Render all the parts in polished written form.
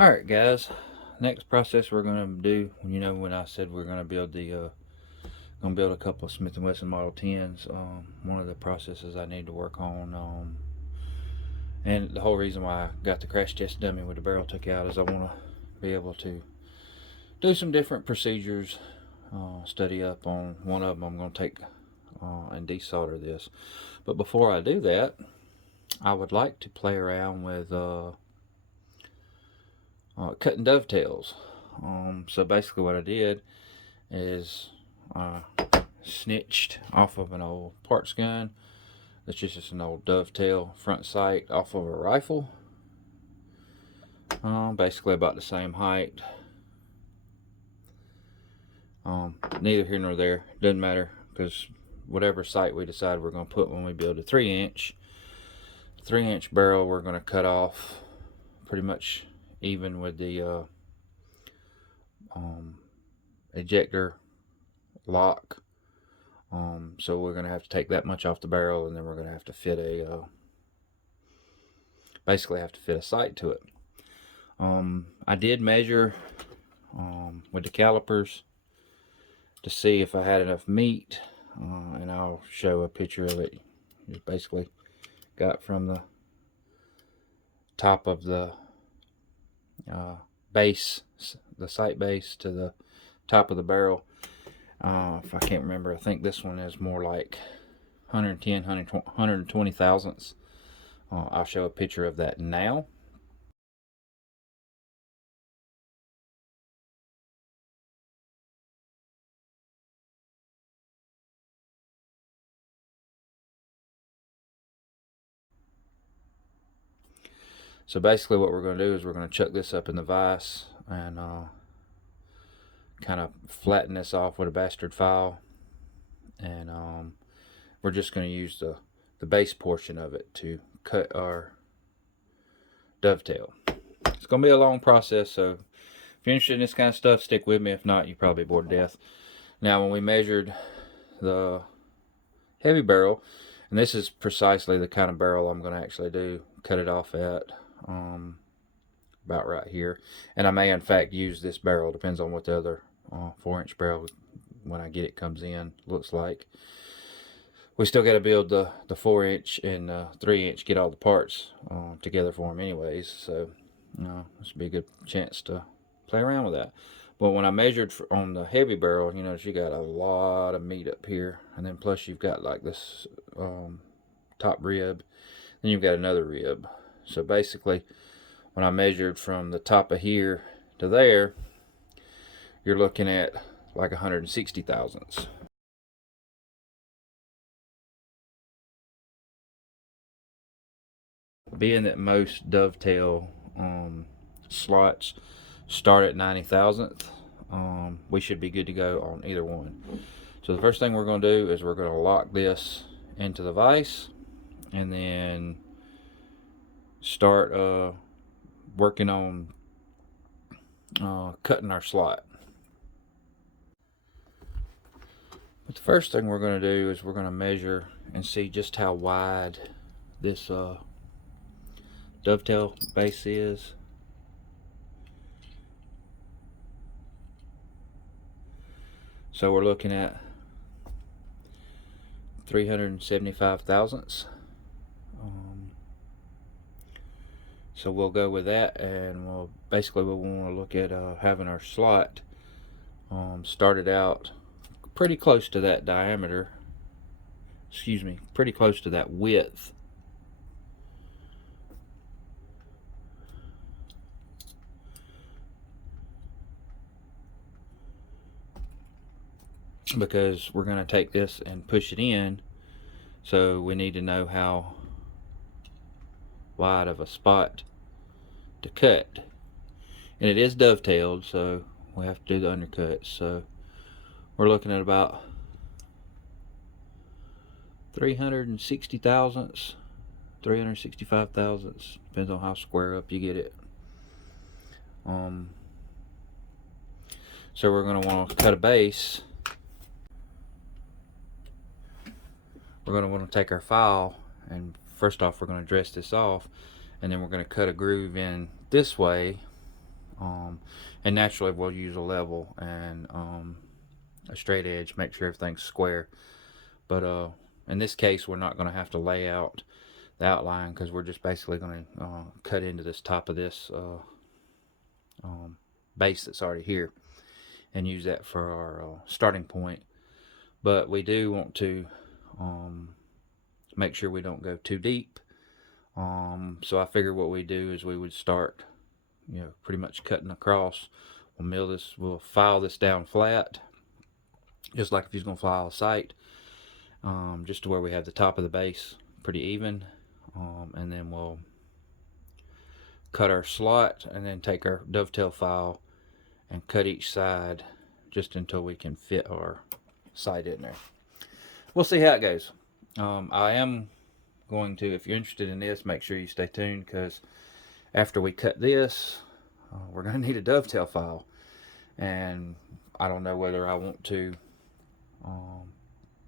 Alright guys, next process we're going to do, when I said we're going to build a couple of Smith & Wesson Model 10s, one of the processes I need to work on, and the whole reason why I got the crash test dummy with the barrel took out is I want to be able to do some different procedures, study up on one of them. I'm going to take and desolder this. But before I do that, I would like to play around with cutting dovetails. So basically what I did is snitched off of an old parts gun. That's just an old dovetail front sight off of a rifle. Basically about the same height. Neither here nor there. Doesn't matter, because whatever sight we decide we're going to put when we build a 3-inch barrel, we're going to cut off pretty much even with the ejector lock. So we're going to have to take that much off the barrel, and then we're going to have to fit basically have to fit a sight to it. I did measure with the calipers to see if I had enough meat, and I'll show a picture of it. Just basically got from the top of the base, the sight base, to the top of the barrel. If I can't remember, I think this one is more like 120 thousandths. I'll show a picture of that now. So basically what we're going to do is we're going to chuck this up in the vise and kind of flatten this off with a bastard file, and we're just going to use the base portion of it to cut our dovetail. It's going to be a long process, so if you're interested in this kind of stuff, stick with me. If not, you're probably bored to death. Now, when we measured the heavy barrel, and this is precisely the kind of barrel I'm going to actually do, cut it off at about right here. And I may in fact use this barrel, depends on what the other 4-inch barrel, when I get it, comes in, looks like. We still got to build the 4-inch and 3-inch, get all the parts together for them anyways, so this would be a good chance to play around with that. But when I measured on the heavy barrel, you got a lot of meat up here, and then plus you've got like this top rib, then you've got another rib. So basically, when I measured from the top of here to there, you're looking at like 160 thousandths. Being that most dovetail slots start at 90 thousandths, we should be good to go on either one. So the first thing we're going to do is we're going to lock this into the vise, and then start working on cutting our slot. But the first thing we're going to do is we're going to measure and see just how wide this dovetail base is. So we're looking at 375 thousandths. So we'll go with that, and we'll want to look at having our slot started out pretty close to that diameter. Pretty close to that width. Because we're going to take this and push it in, so we need to know how wide of a spot to cut. And it is dovetailed, so we have to do the undercut. So we're looking at about 360 thousandths, 365 thousandths, depends on how square up you get it. So we're going to want to cut a base. We're going to want to take our file, and first off we're going to dress this off, and then we're going to cut a groove in this way And naturally we'll use a level and a straight edge, make sure everything's square. But in this case we're not going to have to lay out the outline, because we're just basically going to cut into this top of this base that's already here and use that for our starting point. But we do want to make sure we don't go too deep. So I figured what we do is we would start, pretty much cutting across. We'll file this down flat, just like if you're going to file a sight, just to where we have the top of the base pretty even. And then we'll cut our slot and then take our dovetail file and cut each side just until we can fit our sight in there. We'll see how it goes. I am going to, if you're interested in this, make sure you stay tuned, because after we cut this, we're going to need a dovetail file. And I don't know whether I want to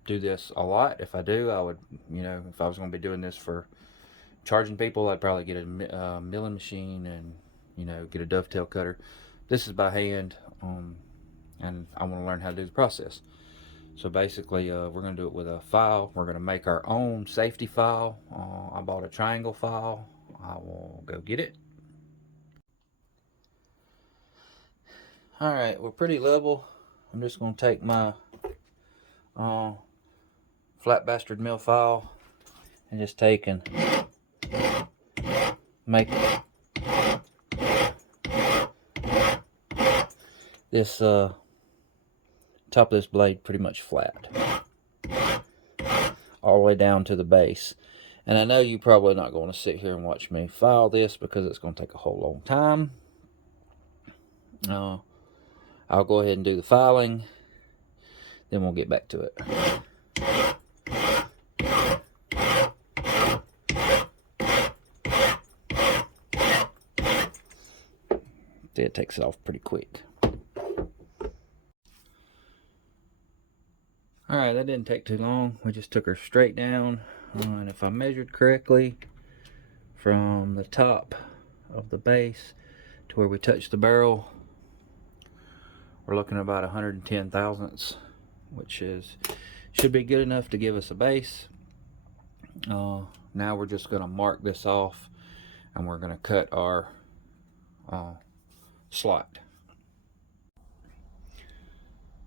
do this a lot. If I do, I would, if I was going to be doing this for charging people, I'd probably get a milling machine and, get a dovetail cutter. This is by hand, and I want to learn how to do the process. So basically, we're going to do it with a file. We're going to make our own safety file. I bought a triangle file. I will go get it. Alright, we're pretty level. I'm just going to take my flat bastard mill file and just take and make this top of this blade pretty much flat all the way down to the base. And I know you're probably not going to sit here and watch me file this, because it's going to take a whole long time. I'll go ahead and do the filing, then we'll get back to it. It takes it off pretty quick. Alright, that didn't take too long. We just took her straight down, and if I measured correctly, from the top of the base to where we touch the barrel, we're looking at about 110 thousandths, which should be good enough to give us a base. Now we're just going to mark this off, and we're going to cut our slot.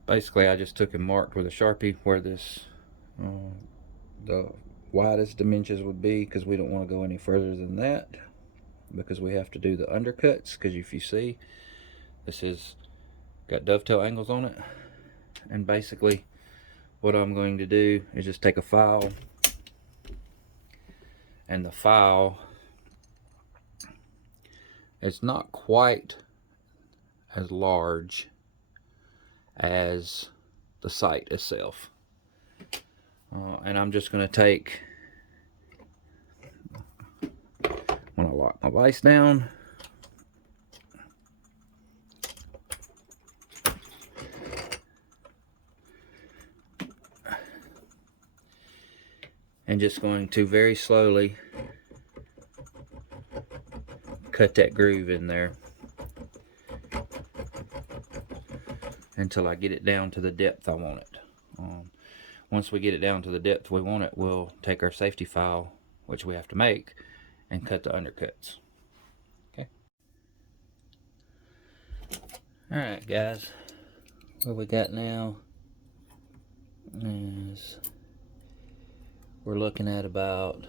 Basically, I just took and marked with a Sharpie where this the widest dimensions would be, because we don't want to go any further than that, because we have to do the undercuts. Because if you see, this is got dovetail angles on it. And basically what I'm going to do is just take a file, and the file, it's not quite as large as the sight itself, and I'm just going to take, when I lock my vise down, and just going to very slowly cut that groove in there until I get it down to the depth I want it. Once we get it down to the depth we want it, we'll take our safety file, which we have to make, and cut the undercuts. Okay. Alright guys, what we got now is we're looking at about,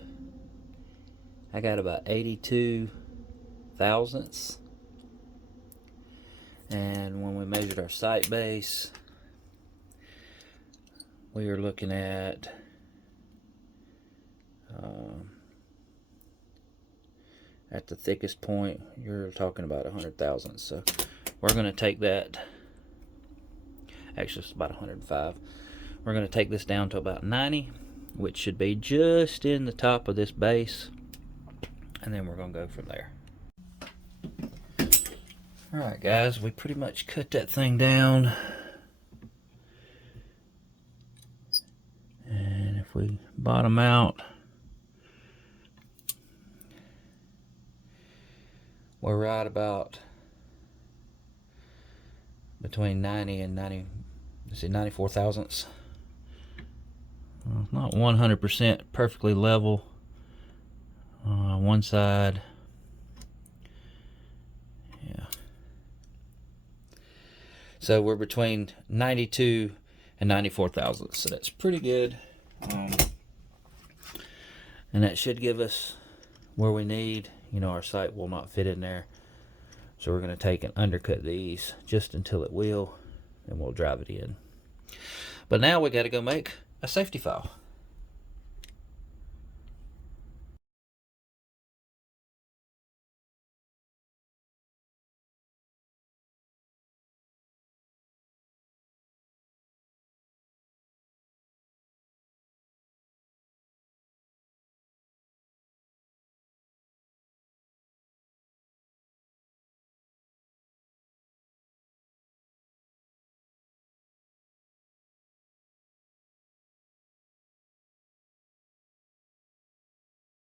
I got about 82 thousandths. And when we measured our sight base, we are looking at the thickest point, you're talking about 100 thousandths. So we're going to take that, actually it's about 105. We're going to take this down to about 90, which should be just in the top of this base, and then we're going to go from there. Alright guys, we pretty much cut that thing down, and if we bottom out, we're right about between 90 and 94 thousandths. Not 100% perfectly level. One side, yeah. So we're between 92 and 94 thousandths. So that's pretty good. And that should give us where we need. You know, our sight will not fit in there. So we're going to take and undercut these just until it will, and we'll drive it in. But now we got to go make a safety file.